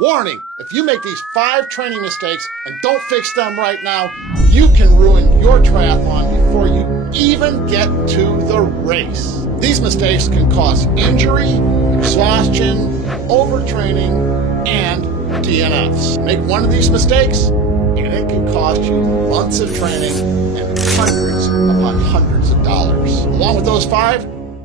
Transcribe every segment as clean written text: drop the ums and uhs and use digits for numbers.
Warning, if you make these 5 training mistakes and don't fix them right now, you can ruin your triathlon before you even get to the race. These mistakes can cause injury, exhaustion, overtraining, and DNFs. Make one of these mistakes, and it can cost you months of training and hundreds upon hundreds of dollars. Along with those 5,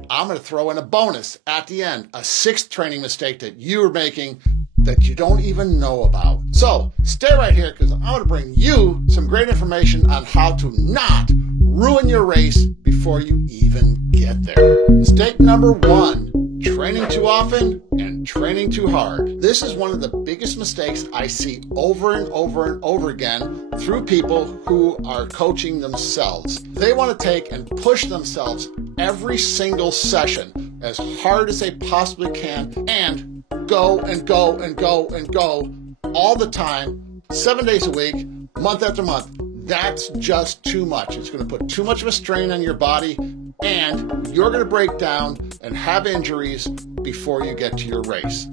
I'm going to throw in a bonus at the end, a 6th training mistake that you are making that you don't even know about. So stay right here because I'm going to bring you some great information on how to not ruin your race before you even get there. Mistake number 1, training too often and training too hard. This is one of the biggest mistakes I see over and over and over again through people who are coaching themselves. They want to take and push themselves every single session as hard as they possibly can and go and go and go and go all the time, 7 days a week, month after month. That's just too much. It's going to put too much of a strain on your body, and you're going to break down and have injuries before you get to your race.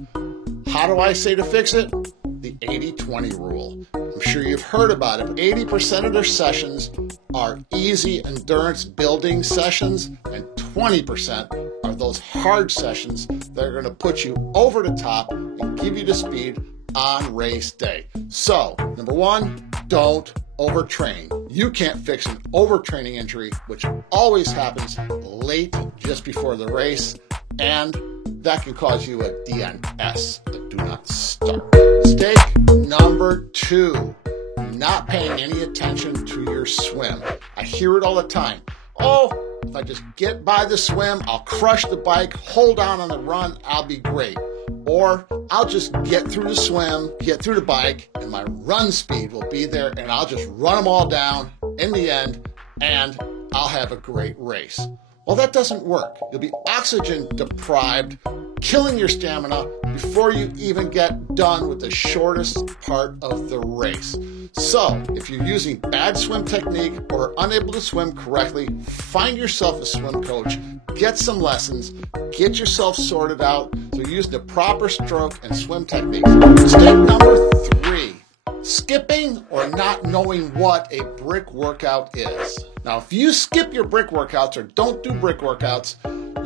How do I say to fix it? The 80-20 rule. I'm sure you've heard about it. 80% of their sessions are easy endurance building sessions, and 20% are those hard sessions that are going to put you over the top and give you the speed on race day. So, number 1, don't overtrain. You can't fix an overtraining injury, which always happens late just before the race, and that can cause you a DNS, the do not start. Mistake number 2, not paying any attention to your swim. I hear it all the time. Oh, if I just get by the swim, I'll crush the bike, hold on the run, I'll be great. Or I'll just get through the swim, get through the bike, and my run speed will be there, and I'll just run them all down in the end, and I'll have a great race. Well, that doesn't work. You'll be oxygen deprived, killing your stamina before you even get done with the shortest part of the race. So, if you're using bad swim technique or unable to swim correctly, find yourself a swim coach, get some lessons, get yourself sorted out so you're using the proper stroke and swim techniques. Mistake number 3, skipping or not knowing what a brick workout is. Now, if you skip your brick workouts or don't do brick workouts,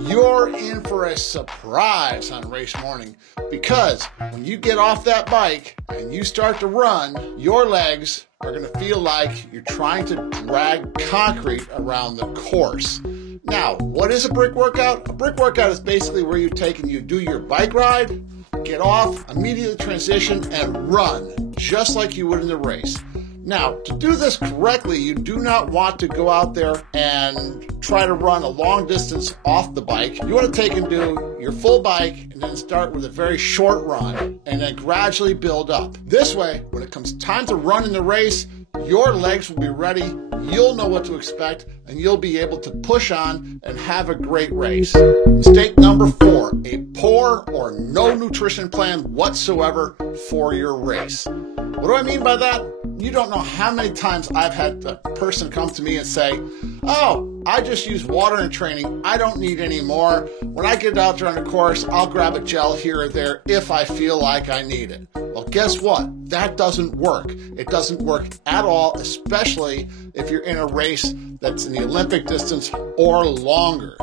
you're in for a surprise on race morning, because when you get off that bike and you start to run, your legs are going to feel like you're trying to drag concrete around the course. Now, what is a brick workout? A brick workout is basically where you take and you do your bike ride, get off, immediately transition, and run, just like you would in the race. Now, to do this correctly, you do not want to go out there and try to run a long distance off the bike. You want to take and do your full bike and then start with a very short run and then gradually build up. This way, when it comes time to run in the race, your legs will be ready, you'll know what to expect, and you'll be able to push on and have a great race. Mistake number 4, a poor or no nutrition plan whatsoever for your race. What do I mean by that? You don't know how many times I've had a person come to me and say, oh, I just use water in training. I don't need any more. When I get out there on the course, I'll grab a gel here or there if I feel like I need it. Well, guess what? That doesn't work. It doesn't work at all, especially if you're in a race that's in the Olympic distance or longer.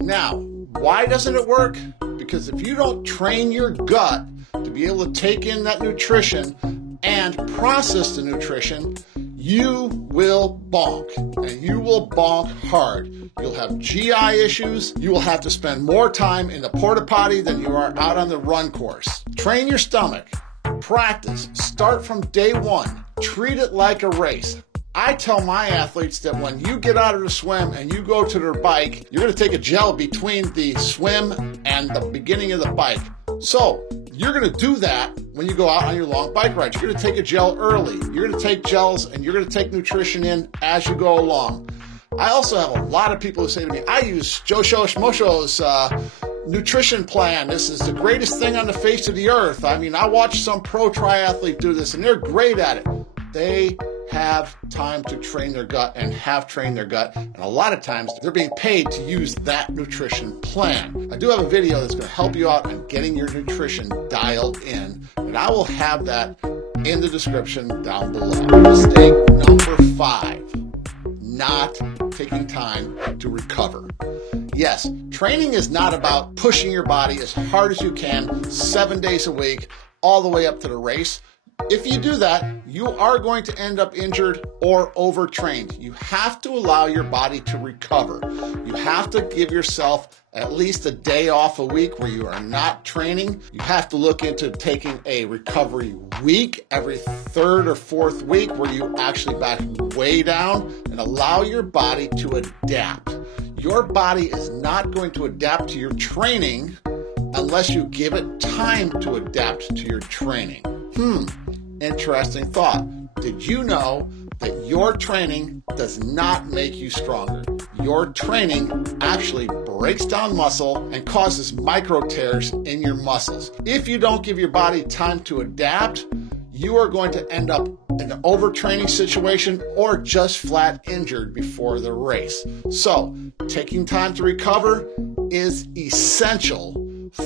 Now, why doesn't it work? Because if you don't train your gut to be able to take in that nutrition and process the nutrition, you will bonk, and you will bonk hard. You'll have GI issues. You will have to spend more time in the porta potty than you are out on the run course. Train your stomach. Practice. Start from day 1. Treat it like a race. I tell my athletes that when you get out of the swim and you go to their bike, you're going to take a gel between the swim and the beginning of the bike. So, you're going to do that when you go out on your long bike ride. You're going to take a gel early. You're going to take gels and you're going to take nutrition in as you go along. I also have a lot of people who say to me, I use Josho Shimosho's nutrition plan. This is the greatest thing on the face of the earth. I mean, I watch some pro triathlete do this and they're great at it. They have time to train their gut and have trained their gut, and a lot of times they're being paid to use that nutrition plan. I do have a video that's going to help you out on getting your nutrition dialed in, and I will have that in the description down below. Mistake number 5, not taking time to recover. Yes, training is not about pushing your body as hard as you can 7 days a week all the way up to the race. If you do that, you are going to end up injured or overtrained. You have to allow your body to recover. You have to give yourself at least a day off a week where you are not training. You have to look into taking a recovery week every 3rd or 4th week where you actually back way down and allow your body to adapt. Your body is not going to adapt to your training unless you give it time to adapt to your training. Interesting thought. Did you know that your training does not make you stronger? Your training actually breaks down muscle and causes micro tears in your muscles. If you don't give your body time to adapt, you are going to end up in an overtraining situation or just flat injured before the race. So, taking time to recover is essential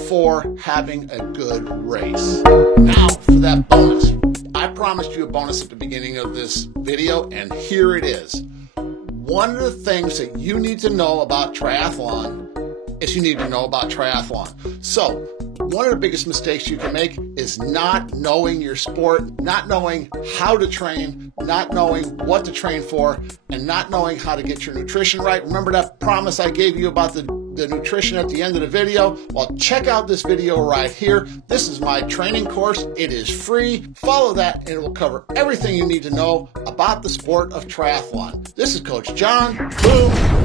for having a good race. Now for that bonus. I promised you a bonus at the beginning of this video, and here it is. One of the things that you need to know about triathlon is you need to know about triathlon. So, one of the biggest mistakes you can make is not knowing your sport, not knowing how to train, not knowing what to train for, and not knowing how to get your nutrition right. Remember that promise I gave you about the nutrition at the end of the video? Well, check out this video right here. This is my training course. It is free. Follow that and it will cover everything you need to know about the sport of triathlon. This is Coach John. Boom.